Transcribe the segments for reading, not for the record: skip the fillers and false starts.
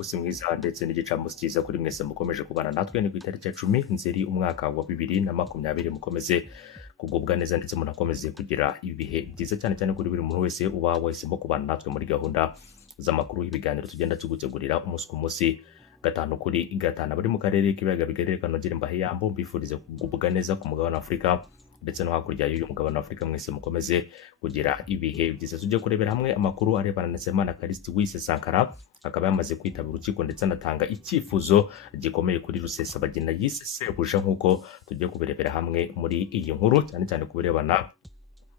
umunsi mwiza ndetse n'igicamunsi cyiza kuri mwese mukomeje kubana natwe. Ni ku itariki ya 10 Nzeri umwaka wa 2020, mukomeze kugubwa neza ndetse munakomeze kugira ibihe byiza cyane cyane kuri buri muntu wese uba wahisemo kubana natwe muri gahunda z'amakuru y'ibiganiro tugenda tugutegurira umunsi ku munsi, gatanu kuri gatanu. Abari mu karere k'ibiyaga bigari kanogera imbahe yambo mbifurize kugubwa neza ku mugabane wa Afurika ndetse no hakurya y'uyu mugabane wa Afurika, mwese mukomeze kugira ibihe byiza. Tujye kurebera hamwe amakuru arebana na Nsabimana Callixte Wise Sankara, akaba yamaze kwitaba urukiko ndetse anatanga icyifuzo gikomeye kuri Rusesabagina yise sebuja, nk'uko tugiye kubirebera hamwe muri iyi nkuru, cyane cyane ku birebana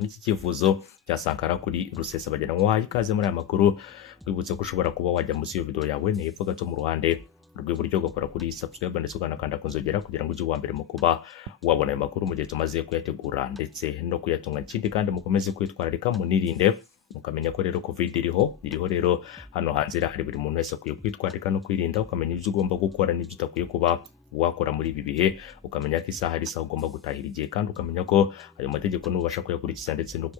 n'iki cyifuzo cya Sankara kuri Rusesabagina. Wahaye ikaze muri aya makuru, wibutse ko ushobora kuba wajya munsi y'iyo video yawe ni hepfo gato mu ruhande rw'iburyo, ugakora kuri subscribe ndetse ukanakanda ku nzogera kugira ngo ujye uwa mbere mu kuba wabona ayo makuru mu gihe tumaze kuyategura ndetse no kuyatunga. Ikindi kandi mukomeze kwitwararika, munirinde, mukamenya ko rero covid iriho rero hano hanze hari buri muntu wese akwiye kwitwararika no kwirinda, ukamenya ibyo ugomba gukora n'ibyo utakwiye kuba wakora muri ibi bihe, ukamenya ko isaha ari isaha ugomba gutahira igihe, kandi ukamenya ko ayo mategeko nubasha kuyakurikiza ndetse no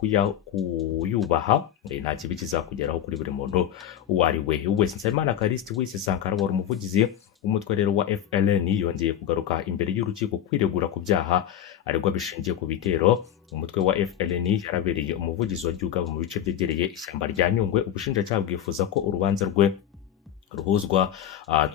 kuyubaha, nta kibi kizakugeraho kuri buri muntu uwo ari we wese. Nsabimana Callixte Wise Sankara wari umuvugizi w'umutwe rero wa FLN yongeye kugaruka imbere y'urukiko kwiregura ku byaha aregwa bishingiye ku bitero. Umutwe wa FLN yarabereye umuvugizi wa Ryugaba mu bice byegereye ishyamba rya Nyungwe. Ubushinjacyaha bwifuza ko urubanza rwe ruhuzwa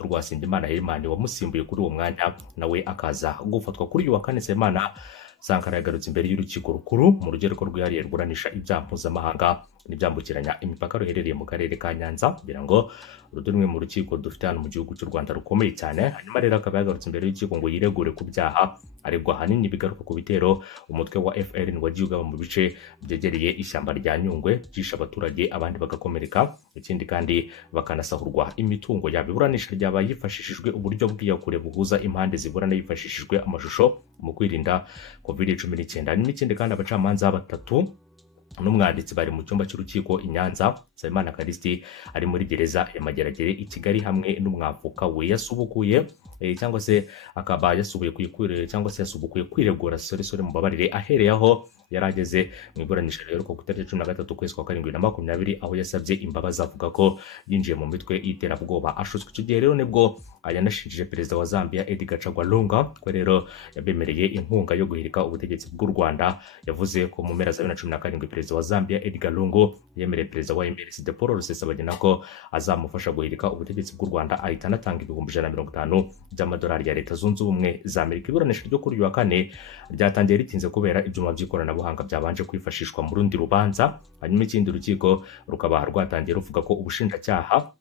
rwa Nsengimana Herman wamusimbuye kuri uwo mwanya nawe akaza gufatwa. Kuri uyu wa kane, Nsabimana Sankara yagarutse imbere y'urukiko rukuru mu rugereko rwihariye ruburanisha ibyaha mpuzamahanga n'ibyambukiranya imipaka ruherereye mu karere ka Nyanza, kugira ngo rumwe mu rukiko dufite hano mu gihugu cy'u Rwanda rukomeye cyane. Hanyuma rero akaba yagarutse imbere y'urukiko ngo yiregure ku byaha aregwa, ahanini bigaruka ku bitero umutwe wa FLN wagiye ugaba mu bice byegereye ishyamba rya Nyungwe, byishe abaturage abandi bagakomereka, ikindi kandi bakanasahurwa imitungo yabo. Iburanisha ryabaye hifashishijwe uburyo bw'iyakure buhuza impande ziburana hifashishijwe amashusho mu kwirinda COVID-19. Hanyuma ikindi kandi abacamanza batatu n'umwanditsi bari mu cyumba cy'urukiko i Nyanza. Nsabimana Callixte ari muri gereza ya Mageragere i Kigali hamwe n'umwavoka we yasubukuye cyangwa se akaba yasubuye kwiregura sore mu babarire, ahereye aho yarageze mu iburanisha rero ku itariki 13 ukwezi kwa 7/2020, aho yasabye imbabazi avuga ko yinjiye mu mitwe y'iterabwoba ashutswe. Icyo gihe rero nibwo yanashinjije perezida wa Zambia Edgar Chagwa Lunga ko rero yabemereye inkunga yo guhirika ubutegetsi bw'u Rwanda. Yavuze ko mu mpera za 2017 perezida wa Zambia Edgar Lungu yemereye perezida wa MRCD Paul Rusesabagina ko azamufasha guhirika ubutegetsi bw'u Rwanda, ahita anatanga ibihumbi 150 by'amadolari ya Leta Zunze Ubumwe za Amerika. Iburanisha ryo kuri uyu wa kane ryatangiye ritinze kubera ibyuma by'ikoranabuhanga byabanje kwifashishwa mu rundi rubanza. Hanyuma ikindi rukiko rukaba rwatangiye ruvuga ko ubushinjacyaha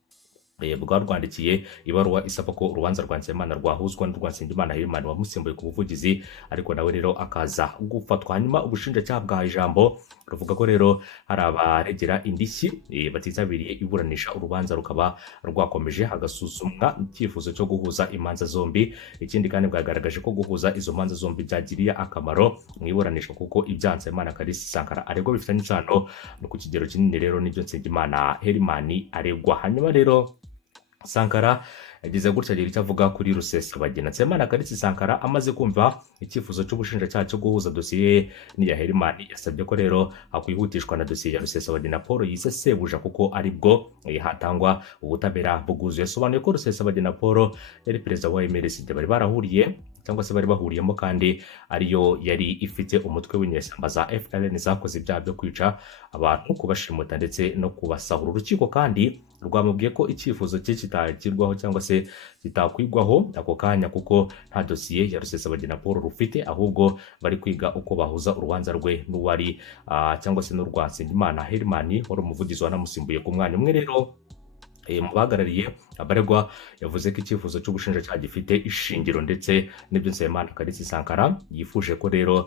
bwarwandikiye ibaruwa isaba ko urubanza rwa Nsabimana rwahuzwa n'urwa Nsengimana Herman wamusimbuye ku buvugizi, ariko nawe rero akaza gufatwa. Hanyuma ubushinjacyaha bwahaye ijambo ruvuga ko rero hari abaregera indishyi batitabiriye iburanisha. Urubanza rukaba rwakomeje, hagasuzumwa icyifuzo cyo guhuza imanza zombi. Ikindi kandi bwagaragaje ko guhuza izo manza zombi byagiriye akamaro mu iburanisha, kuko ibyaha Nsabimana Callixte Sankara aregwa bifitanye isano no ku kigero kinini rero n'ibyo Nsengimana Herman aregwa. Hanyuma rero Sankara yagize gutya agira icyo avuga kuri Rusesabagina. Nsabimana Callixte Sankara amaze kumva icyifuzo cy'ubushinjacyaha cyo guhuza dosiye n'iya Herman, yasabye ko rero hakwihutishwa na dosiye ya Rusesabagina Paul yise sebuja, kuko aribwo hatangwa ubutabera bwuzuye. Yasobanuye ko Rusesabagina Paul yari perezida wa MRCD bari barahuriye cyangwa se bari bahuriyemo, kandi ariyo yari ifite umutwe w'inyeshyamba za FLN zakoze ibyaha byo kwica abantu, kubashimuta ndetse no kubasahura. Urukiko kandi rwamubwiye ko icyifuzo cye kitakirwaho cyangwa se kitakwigwaho ako kanya, kuko nta dosiye ya Rusesabagina Paul rufite, ahubwo bari kwiga uko bahuza urubanza rwe n'uwari cyangwa se n'urwa Nsengimana Herman wari umuvugizi wanamusimbuye ku mwanya umwe. Rero mu bahagarariye abaregwa yavuze ko icyifuzo cy'ubushinjacyaha gifite ishingiro ndetse n'ibyo Nsabimana Callixte Sankara yifuje ko rero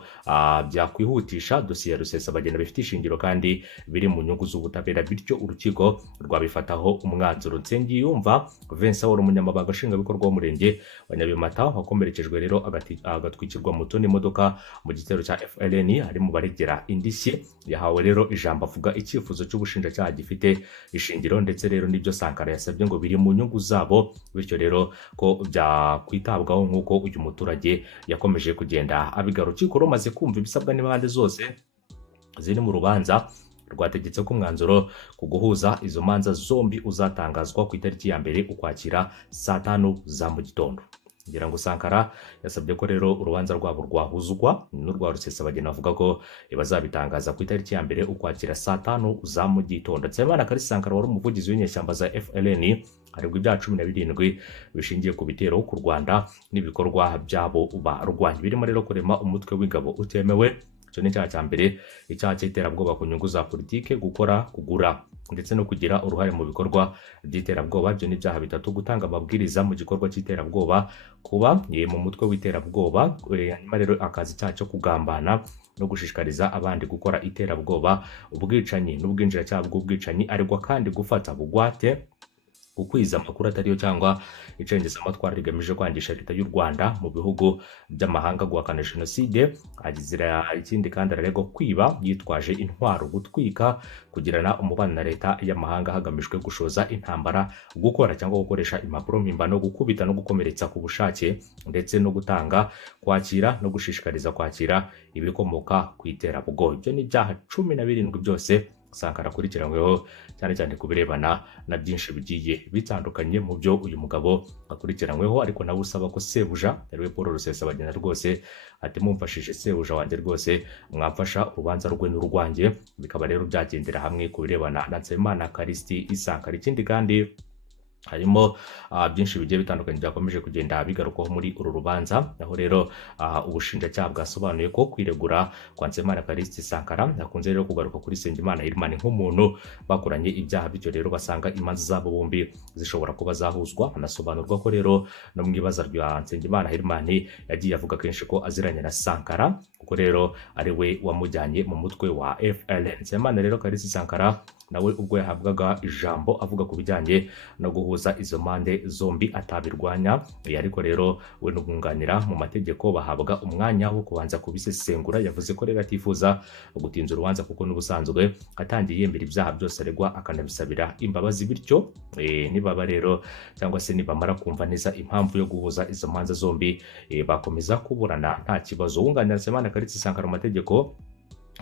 byakwihutisha dosiye ya Rusesabagina bifite ishingiro kandi biri mu nyungu z'ubutabera, bityo urukiko rwabifataho umwanzuro. Nsengiyumva Vincent wari umunyamabanga nshingwabikorwa w'umurenge wa Nyabimata wakomerekejwe rero agatwikirwa mu tundi modoka mu gitero cya FLN ari mu baregera indishyi, yahawe rero ijambo avuga icyifuzo cy'ubushinjacyaha gifite ishingiro ndetse rero n'ibyo Sankara yasabye ngo biri mu nyungu zabo, bityo rero ko byakwitabwaho nk'uko uyu muturage yakomeje kugenda abigaruka. Urukiko rumaze kumva ibisabwa n'impande zose ziri mu rubanza rwategetse ko umwanzuro ku guhuza izo manza zombi uzatangazwa ku itariki ya mbere Ukwakira saa 5 za mu gitondo. Ngira ngo Sankara yasabye ko rero urubanza rwabo rwahuzwa n'urwa Rusesabagina, avuga ko bazabitangaza ku itariki ya mbere Ukwakira saa 5 za mu gitondo. Nsabimana Kalisi Sankara wari umuvugizi w'inyeshyamba za FLN aregwa ibyaha 17 bishingiye ku bitero ku Rwanda n'ibikorwa byabo barwanya, birimo rero kurema umutwe w'ingabo utemewe. Icyo ni icyaha cya mbere, icyaha cy'iterabwoba ku nyungu za politike, gukora, kugura ndetse no kugira uruhare mu bikorwa by'iterabwoba. Ibyo ni ibyaha bitatu: gutanga amabwiriza mu gikorwa cy'iterabwoba, kuba mu mutwe w'iterabwoba, hanyuma rero akazi icyaha cyo kugambana no gushishikariza abandi gukora iterabwoba, ubwicanyi n'ubwinjiracyaha bw'ubwicanyi, aregwa kandi gufata bugwate, gukwiza amakuru atariyo cyangwa icengezamatwara rigamije kwangisha leta y'u Rwanda mu bihugu by'amahanga, guhakana jenoside. Agizira ikindi kandi araregwa kwiba yitwaje intwaro, gutwika, kugirana umubano na leta y'amahanga hagamijwe gushoza intambara, gukora cyangwa gukoresha impapuro mpimbano, gukubita no gukomeretsa ku bushake, ndetse no gutanga, kwakira no gushishikariza kwakira ibikomoka ku iterabwoba. Ibyo ni ibyaha 17 byose Sankara akurikiranyweho, cyane cyane ku birebana na byinshi bigiye bitandukanye mu byo uyu mugabo akurikiranyweho. Ariko nawe usaba ko sebuja ariwe Paul Rusesabagina rwose ati mumfashije sebuja wanjye rwose mwafasha urubanza rwe n'urwanjye, bikaba rero byagendera hamwe ku birebana na Nsabimana Kalisi Sankara. Ikindi kandi harimo byinshi bigiye bitandukanye byakomeje kugenda bigarukaho muri uru rubanza, aho rero ubushinjacyaha bwasobanuye ko kwiregura kwa Nsabimana Kalisi Sankara hakunze rero kugaruka kuri Nsengimana Herman nk'umuntu bakoranye ibyaha, bityo rero basanga imanza zabo bombi zishobora kuba zahuzwa. Hanasobanurwa ko rero no mu ibaza rya Nsengimana Herman yagiye avuga kenshi ko aziranye na Sankara, kuko rero ari we wamujyanye mu mutwe wa FLN. Nsabimana rero Kalisi Sankara nawe ubwo yahabwaga ijambo avuga ku bijyanye no guhuza izo mande zombi atabirwanya, ariko rero we n'umwunganira mu mategeko bahabwa umwanya wo kubanza kubisesengura. Yavuze ko rero atifuza gutinza urubanza kuko n'ubusanzwe atangiye yemera ibyaha byose aregwa akanabisabira imbabazi, bityo nibaba rero cyangwa se nibamara kumva neza impamvu yo guhuza izo manza zombi bakomeza kuburana nta kibazo. Wunganira Nsabimana Kalisi Sankara mu mategeko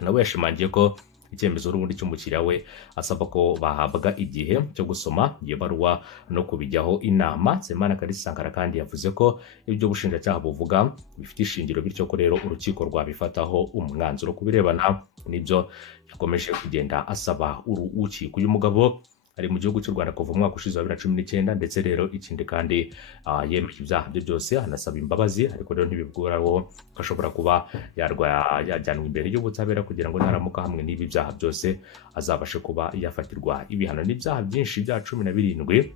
nawe yashimangiye ko icyemezo n'ubundi cy'umukiriya we asaba ko bahabwa igihe cyo gusoma iyo baruwa no kubijyaho inama. Nsabimana Kalisi Sankara kandi yavuze ko ibyo bushinjacyaha buvuga bifite ishingiro, bityo ko rero urukiko rwabifataho umwanzuro. Ku birebana n'ibyo yakomeje kugenda asaba urukiko, uyu mugabo ari mu gihugu cy'u Rwanda kuva mu mwaka ushize wa 2019, ndetse rero ikindi kandi yemeye ibyaha bye byose, anasaba imbabazi. Ariko rero ntibibwiraho ko ashobora kuba yajyanwa imbere y'ubutabera kugira ngo naramuka hamwe n'ibi byaha byose azabashe kuba yafatirwa ibihano. N'ibyaha byinshi bya 17,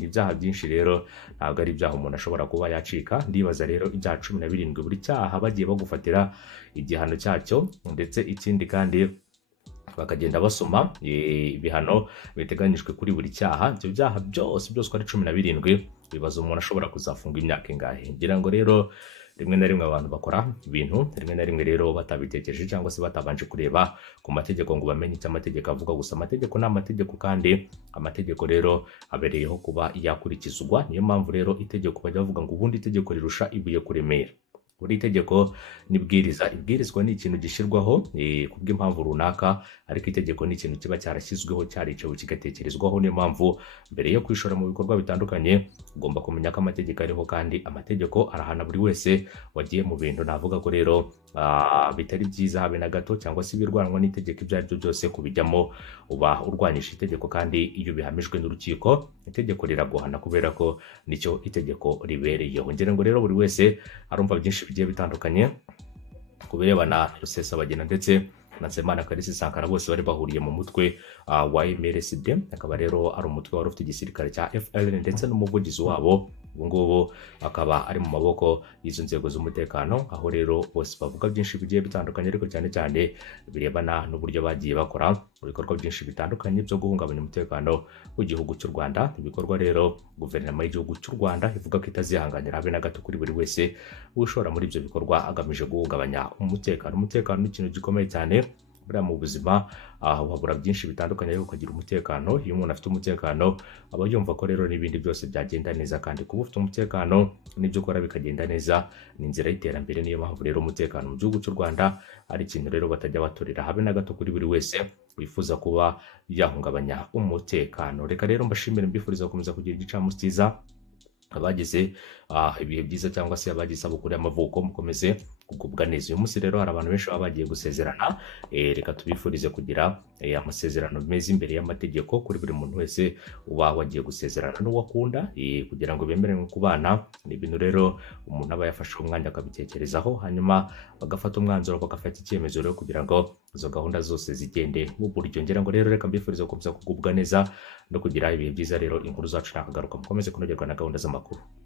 n'ibyaha byinshi rero ntabwo ari ibyaha umuntu ashobora kuba yacika. Ndibaza rero ibyaha 17 buri cyaha bagiye bagufatira igihano cyacyo, ndetse ikindi kandi bakagenda basoma ibihano biteganyijwe kuri buri cyaha. Ibyo byaha byose uko ari 17 bibaza umuntu ashobora kuzafunga imyaka ingahe. Ngira ngo rero rimwe na rimwe abantu bakora ibintu rimwe na rimwe rero batabitekereje cyangwa se batabanje kureba ku mategeko ngo bamenye icyo amategeko avuga. Gusa amategeko ni amategeko, kandi amategeko rero abereyeho kuba yakurikizwa. Niyo mpamvu rero itegeko bajya bavuga ngo ubundi itegeko rirusha ibuye kuremera. Buri itegeko n'ibwirizwa, ibwirizwa ni ikintu gishyirwaho kubw'impamvu runaka, ariko itegeko ni ikintu kiba cyarashyizweho, cyaricewe, kigatekerezwaho. Niyo mpamvu mbere yo kwishora mu bikorwa bitandukanye ugomba kumenya ko amategeko ariho, kandi amategeko arahana buri wese wagiye mu bintu. Navuga ko rero bitari byiza habe na gato, cyangwa se ibirwanwa n'itegeko ibyo ari byo byose kubijyamo uba urwanyisha itegeko, kandi iyo bihamijwe n'urukiko itegeko riraguhana kubera ko nicyo itegeko ribereyeho. Ngira ngo rero buri wese arumva byinshi bigiye bitandukanye ku birebana Rusesabagina ndetse na Nsabimana Kalisi Sankara. Bose bari bahuriye mu mutwe wa MRSD, akaba rero ari umutwe wari ufite igisirikare cya FLN ndetse n'umuvugizi wabo ubu ngubu akaba ari mu maboko y'izo nzego z'umutekano, aho rero bose bavuga byinshi bigiye bitandukanye, ariko cyane cyane birebana n'uburyo bagiye bakora mu bikorwa byinshi bitandukanye byo guhungabanya umutekano w'igihugu cy'u Rwanda. Ibikorwa rero guverinoma y'igihugu cy'u Rwanda ivuga ko itazihanganira habe na gato kuri buri wese wishora muri ibyo bikorwa agamije guhungabanya umutekano. Umutekano ni ikintu gikomeye cyane, buriya mu buzima wabura byinshi bitandukanye ariko ukagira umutekano. Iyo umuntu afite umutekano aba yumva ko rero n'ibindi byose byagenda neza, kandi kuba ufite umutekano n'ibyo ukora bikagenda neza ni inzira y'iterambere. Niyo mpamvu rero umutekano mu gihugu cy'u Rwanda ari ikintu rero batajya baturira habe na gato kuri buri wese wifuza kuba yahungabanya umutekano. Reka rero mbashimire, mbifuriza gukomeza kugira igicamunsi cyiza. Abagize ibihe byiza cyangwa se abagize isabukuru y'amavuko mukomeze kugubwa neza. Uyu munsi rero hari abantu benshi baba bagiye gusezerana, reka tubifurize kugira amasezerano meza imbere y'amategeko kuri buri muntu wese uba wagiye gusezerana n'uwo akunda, kugira ngo bemererwe kubana. Ni ibintu rero umuntu aba yafashe umwanya akabitekerezaho, hanyuma bagafata umwanzuro, bagafata icyemezo rero kugira ngo izo gahunda zose zigende mu buryo. Ngira ngo rero reka mbifurize gukomeza kugubwa neza no kugira ibihe byiza. Rero inkuru zacu nakagaruka, mukomeze kunogerwa na gahunda z'amakuru.